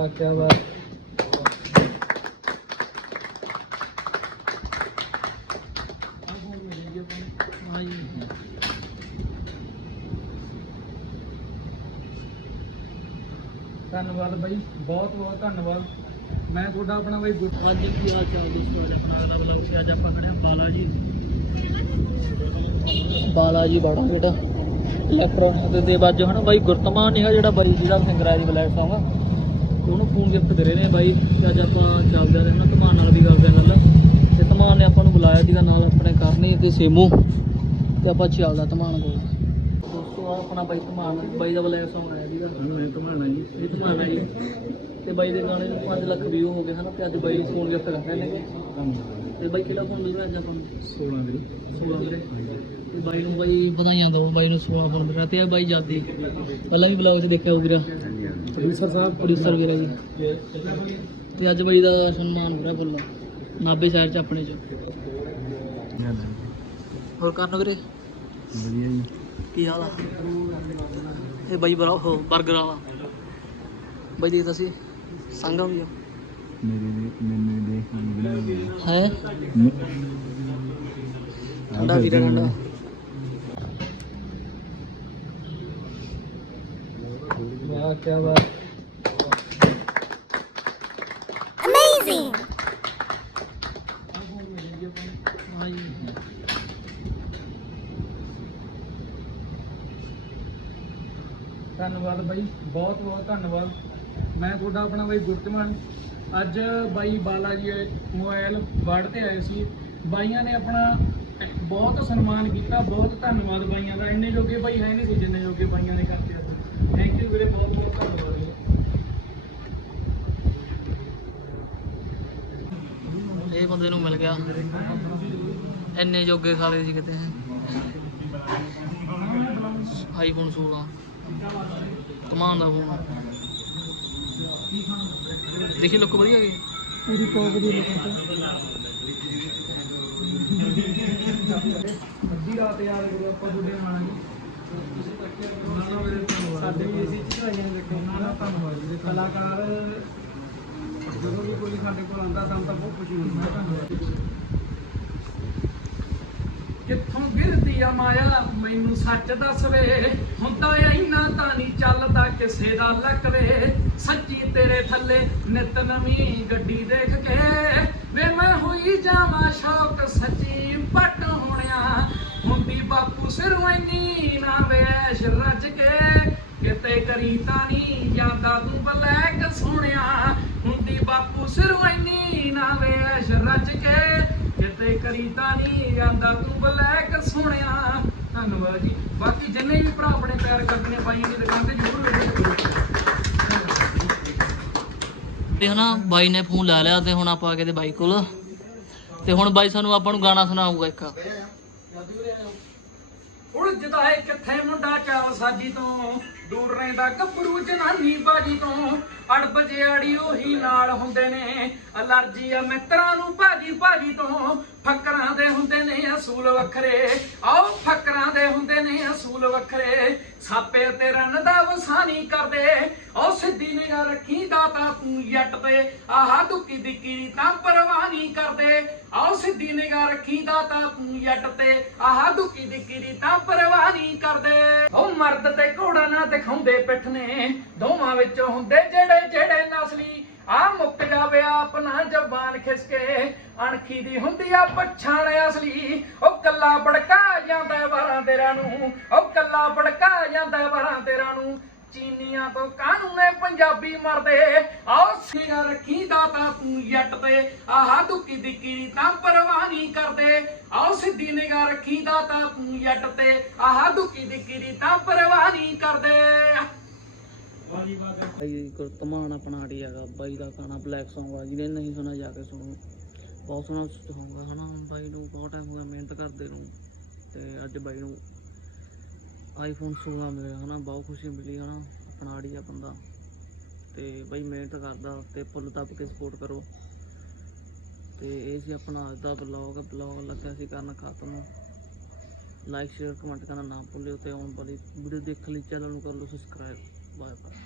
ਵਾਹ ਕੀ ਬਾਤ। ਧੰਨਵਾਦ ਬਾਈ, ਬਹੁਤ ਬਹੁਤ ਧੰਨਵਾਦ। ਮੈਂ ਤੁਹਾਡਾ ਆਪਣਾ ਬਾਈ ਗੁਰ- ਅੱਜ ਕੀ ਹਾਲ ਚਾਲ ਦੋਸਤੋ? ਅੱਜ ਆਪਣਾ ਅਗਲਾ ਬਲੌਗ ਸੀ ਅੱਜ ਆਪਾਂ ਖੜਿਆ ਬਾਲਾ ਜੀ ਬਾਲਾ ਜੀ ਬੜਾ ਜਿਹੜਾ ਇਲੈਕਟ੍ਰੋਨਿਕ ਦੇ ਦੇ ਬਾਜੋ, ਹਨਾ ਬਾਈ? ਗੁਰਤਮਾਨ ਹੈਗਾ ਜਿਹੜਾ ਬਾਈ, ਜਿਹੜਾ ਸਿੰਗਰ ਜੀ ਬਲੈਕ Song ਤੇ ਉਹਨੂੰ ਫੋਨ ਗਿਫਟ ਦੇ ਰਹੇ ਨੇ ਬਾਈ ਤੇ ਅੱਜ ਆਪਾਂ ਚੱਲਦੇ ਹਾਂ ਨਾ ਧਮਾਨ ਨਾਲ ਵੀ ਕਰਦੇ ਹਾਂ ਗੱਲ। ਤੇ ਧਮਾਨ ਨੇ ਆਪਾਂ ਨੂੰ ਬੁਲਾਇਆ ਸੀਗਾ ਨਾਲ ਆਪਣੇ ਕਰਨੀ ਤੇ ਸੇਮੂ। ਤੇ ਆਪਾਂ ਚੱਲਦਾ ਧਮਾਨ ਕੋਲ। ਦੋਸਤੋ ਆਹ ਆਪਣਾ ਬਾਈ ਧਮਾਨ ਬਾਈ ਦਾ ਬਲੈਕ Song ਆਇਆ ਸੀਗਾ ਮੈਂ ਧਮਾਣਾ ਜੀ। ਇਹ ਧਮਾਨ ਆ ਜੀ। ਤੇ ਬਾਈ ਦੇ ਗਾਣੇ ਨੂੰ 5 ਲੱਖ ਵਿਊ ਹੋ ਗਏ ਹਨਾ ਤੇ ਅੱਜ ਬਾਈ ਫੋਨ ਗਿਫਟ ਕਰ ਰਹੇ ਨੇ। ਤੇ ਬਾਈ ਕਿਹੜਾ ਫੋਨ ਮਿਲ ਰਿਹਾ ਅੱਜ ਆਪਾਂ ਨੂੰ? 16 ਦੀ 16 ਵੀਰੇ ਬਾਈ ਨੂੰ ਬਾਈ ਵਧਾਈਆਂ ਦਿਓ ਬਾਈ ਨੂੰ 16 ਫੋਨ ਰਿਹਾ ਤੇ ਇਹ ਬਾਈ ਜਾਦੀ। ਪਹਿਲਾਂ ਵੀ ਬਲੌਗ 'ਚ ਦੇਖਿਆ ਹੋਊ ਵੀਰਾ। ਪ੍ਰੋਡਿਊਸਰ ਸਾਹਿਬ ਪ੍ਰੋਡਿਊਸਰ ਵੀਰਾ ਜੀ। ਤੇ ਅੱਜ ਬਾਈ ਦਾ ਸਨਮਾਨ ਹੋ ਰਿਹਾ ਫੁੱਲ। ਨਾਬੇ ਸ਼ਹਿਰ 'ਚ ਆਪਣੇ 'ਚ। ਹੋਰ ਕਰਨ ਵੀਰੇ? ਵਧੀਆ ਜੀ। ਕੀ ਹਾਲ ਆ? ਇਹ ਬਾਈ ਬਰਾ ਉਹ 버ਗਰ ਵਾਲਾ। ਬਾਈ ਦੇਖ ਤੁਸੀਂ। ਸੰਗਮ ਵੀ ਮੇਰੇ ਦੇ ਮੈਨੂੰ ਦੇਖ ਬਣਾਇਆ ਹੈ? ਠੰਡਾ ਵੀਰਾ ਠੰਡਾ। ਬਾਤ। ਧੰਨਵਾਦ ਬਾਈ ਬਹੁਤ ਬਹੁਤ ਧੰਨਵਾਦ। ਮੈਂ ਤੁਹਾਡਾ ਆਪਣਾ ਬਾਈ ਗੁਰਤਮਾਨ ਅੱਜ ਬਾਈ ਬਾਲਾ ਜੀ ਮੋਬਾਈਲ ਵੜ ਤੇ ਆਏ ਸੀ। ਬਾਈਆਂ ਨੇ ਆਪਣਾ ਬਹੁਤ ਸਨਮਾਨ ਕੀਤਾ ਬਹੁਤ ਧੰਨਵਾਦ ਬਾਈਆਂ ਦਾ। ਇੰਨੇ ਜੋਗੇ ਬਾਈ ਹੈ ਨਹੀਂ ਸੀ ਜਿੰਨੇ ਜੋਗੇ ਬਾਈਆਂ ਨੇ ਕਰਤੇ ਅੱਜ ਥੈਂਕ ਯੂ ਵੀਰੇ ਬਹੁਤ ਬਹੁਤ ਧੰਨਵਾਦ ਵੀਰੇ। ਇਹ ਬੰਦੇ ਨੂੰ ਮਿਲ ਗਿਆ। ਇੰਨੇ ਜੋਗੇ ਖਾਲੇ ਸੀ ਕਿਤੇ ਆਈਫੋਨ 16 ਕਮਾਨ ਦਾ ਫੋਨ ਦੇਖੀ ਲੁੱਕ ਵਧੀਆ ਗਈ ਪੂਰੀ ਟੌਪ ਦੀ ਲੋਕਾਂ ਅੱਧੀ ਰਾਤ ਯਾਰ ਵੀਰੇ ਆਪਾਂ ਤੁਹਾਡੇ ਨਾਲ ਸਾਡੇ ਵੀ ਇਸੇ ਚ ਆਈਆਂ ਦੇਖੋ। ਨਾ ਧੰਨਵਾਦ ਵੀਰੇ ਕਲਾਕਾਰ ਜਦੋਂ ਵੀ ਕੋਈ ਸਾਡੇ ਕੋਲ ਆਉਂਦਾ ਸਾਨੂੰ ਤਾਂ ਬਹੁਤ ਖੁਸ਼ੀ ਹੁੰਦੀ ਹੈ। ਧੰਨਵਾਦ ਕਿੱਥੋਂ ਗਿਰਦੀ ਆ ਮਾਇਆ? ਮੈਨੂੰ ਸੱਚ ਦੱਸ ਵੇ। ਹੁੰਦਾ ਇੰਨਾ ਤਾਂ ਨਹੀਂ ਚੱਲਦਾ ਕਿਸੇ ਦਾ ਲੱਕ ਵੇ। ਸੱਚੀ ਤੇਰੇ ਥੱਲੇ ਨਿਤ ਨਵੀਂ ਗੱਡੀ ਦੇਖ ਕੇ ਵੇ ਮੈਂ ਹੋਈ ਜਾਵਾਂ ਸ਼ੌਕ ਸੱਚੀ ਪੱਟ ਸਿਰੋਂ ਇੰਨੀ ਨਾ ਵੇਸ਼ ਰੱਜ ਕੇ, ਕਿਤੇ ਕਰੀ ਤਾਂ ਨਹੀਂ ਜਾਂਦਾ ਤੂੰ ਬਲੈਕ ਸੋਹਣਿਆ। ਹੁੰਦੀ ਬਾਪੂ ਸਿਰੋਂ ਇੰਨੀ ਨਾ ਵੇਸ਼ ਰੱਜ ਕੇ, ਕਿਤੇ ਕਰੀ ਤਾਂ ਨਹੀਂ ਜਾਂਦਾ ਤੂੰ ਬਲੈਕ ਸੋਹਣਿਆ। ਧੰਨਵਾਦ ਜੀ। ਬਾਕੀ ਜਿੰਨੇ ਵੀ ਭਰਾ ਆਪਣੇ ਪਿਆਰ ਕਰਦੇ ਨੇ ਬਾਈਆਂ ਦੀ ਦੁਕਾਨ ਤੇ ਜ਼ਰੂਰ ਤੇ ਹਨਾ, ਬਾਈ ਨੇ ਫੋਨ ਲੈ ਲਿਆ ਤੇ ਹੁਣ ਆਪਾਂ ਆ ਗਏ ਤੇ ਬਾਈ ਕੋਲ। ਤੇ ਹੁਣ ਬਾਈ ਸਾਨੂੰ ਆਪਾਂ ਨੂੰ ਗਾਣਾ ਸੁਣਾਊਗਾ ਇੱਕ। ਉਲਝਦਾ ਏ ਕਿੱਥੇ ਮੁੰਡਾ ਚਾਲ ਸਾਜੀ ਤੋਂ? ਦੂਰ ਰਹਿੰਦਾ ਗੱਭਰੂ ਜਨਾਨੀ ਬਾਜੀ ਤੋਂ। ਅੜਬ ਜਿਆੜੀ ਉਹੀ ਨਾਲ ਹੁੰਦੇ ਨੇ। ਅਲਰਜੀ ਆ ਮਿੱਤਰਾਂ ਨੂੰ ਭਾਜੀ ਭਾਜੀ ਤੋਂ। ਫੱਕਰਾਂ ਦੇ ਹੁੰਦੇ ਨੇ ਅਸੂਲ ਵੱਖਰੇ। ਆਓ ਫੱਕਰਾਂ ਦੇ ਹੁੰਦੇ ਨੇ ਅਸੂਲ ਵੱਖਰੇ। ਸਾਪੇ ਤੇ ਰਨ ਦਾ ਵਸਾਨੀ ਕਰਦੇ। ਆਓ ਸਿੱਧੀ ਨਿਗਾ ਰੱਖੀ ਦਾਤਾ ਤੂੰ ਜੱਟ ਤੇ। ਆਹਾ ਦੁੱਕੀ ਦਿੱਕੀ ਤਾਂ ਪਰਵਾਹ ਨਹੀਂ ਕਰਦੇ। ਆਓ ਸਿੱਧੀ ਨਿਗਾ ਰੱਖੀ ਦਾਤਾ ਤੂੰ ਜੱਟ ਤੇ। ਆਹਾ ਦੁੱਕੀ ਦਿੱਕੀ ਦੀ ਤਾਂ ਪਰਵਾਹ ਨਹੀਂ ਕਰਦੇ। ਉਹ ਮਰਦ ਤੇ ਘੋੜਾ ਨਾ ਦਿਖਾਉਂਦੇ ਪਿੱਠ ਨੇ। ਦੋਵਾਂ ਵਿੱਚੋਂ ਹੁੰਦੇ ਜਿਹੜੇ ਜਿਹੜੇ ਨਸਲੀ। ਆ ਮੁੱਕ ਜਾਵੇ ਆਪਣਾ ਜ਼ਬਾਨ ਖਿਸਕੇ ਅਣਖੀ ਦੀ ਹੁੰਦੀ ਆ ਪਛਾਣ ਅਸਲੀ। ਉਹ ਕੱਲਾ ਬੜਕਾ ਜਾਂਦਾ ਵਾਰਾਂ ਤੇਰਾ ਨੂੰ, ਉਹ ਕੱਲਾ ਬੜਕਾ ਜਾਂਦਾ ਵਾਰਾਂ ਤੇਰਾ ਨੂੰ। ਚੀਨੀਆਂ ਤੋਂ ਕਾਨੂੰਨ ਪੰਜਾਬੀ ਮਰਦੇ, ਆਓ ਸਿਗਾ ਰੱਖੀ ਦਾਤਾ ਤੂੰ ਜੱਟ ਤੇ। ਆਹਾ ਦੁੱਕੀ ਦਿੱਕੀ ਦੀ ਤਾਂ ਪਰਵਾਹ ਕਰਦੇ। ਆਓ ਸਿੱਧੀ ਨਿਗਾ ਰੱਖੀ ਦਾਤਾ ਤੂੰ ਜੱਟ ਤੇ। ਆਹਾ ਦੁੱਕੀ ਦਿੱਕੀ ਦੀ ਤਾਂ ਪਰਵਾਹ ਨਹੀਂ ਕਰਦੇ। ਬਾਈ ਧਮਾਨ ਆਪਣਾ ਆੜੀ ਹੈਗਾ, ਬਾਈ ਦਾ ਗਾਣਾ ਬਲੈਕ Song ਆ ਜਿਹਨੇ ਨਹੀਂ ਸੁਣਾ ਜਾ ਕੇ ਸੁਣੋ। ਬਹੁਤ ਸੋਹਣਾ ਹੋਊਗਾ ਹਨਾ, ਬਾਈ ਨੂੰ ਬਹੁਤ ਟਾਈਮ ਹੋ ਗਿਆ ਮਿਹਨਤ ਕਰਦੇ ਨੂੰ, ਤੇ ਅੱਜ ਬਾਈ ਨੂੰ ਆਈਫੋਨ 16 ਮਿਲਿਆ ਹਨਾ, ਬਹੁਤ ਖੁਸ਼ੀ ਮਿਲੀ ਹਨਾ, ਆਪਣਾ ਆੜੀ ਆ ਬੰਦਾ। ਤੇ ਬਾਈ ਮਿਹਨਤ ਕਰਦਾ, ਤੇ ਫੁੱਲ ਦੱਬ ਕੇ ਸਪੋਰਟ ਕਰੋ। ਤੇ ਇਹ ਸੀ ਆਪਣਾ ਅੱਜ ਦਾ ਬਲੌਗ ਬਲੌਗ ਲੱਗਿਆ ਸੀ ਕਰਨ ਖਤਮ ਲਾਈਕ ਸ਼ੇਅਰ ਕਮੈਂਟ ਕਰਨਾ ਨਾ ਭੁੱਲਿਓ, ਤੇ ਆਉਣ ਵਾਲੀ ਵੀਡੀਓ ਦੇਖਣ ਲਈ ਚੈਨਲ ਨੂੰ ਕਰ ਲਓ ਸਬਸਕ੍ਰਾਈਬ ভয় পায়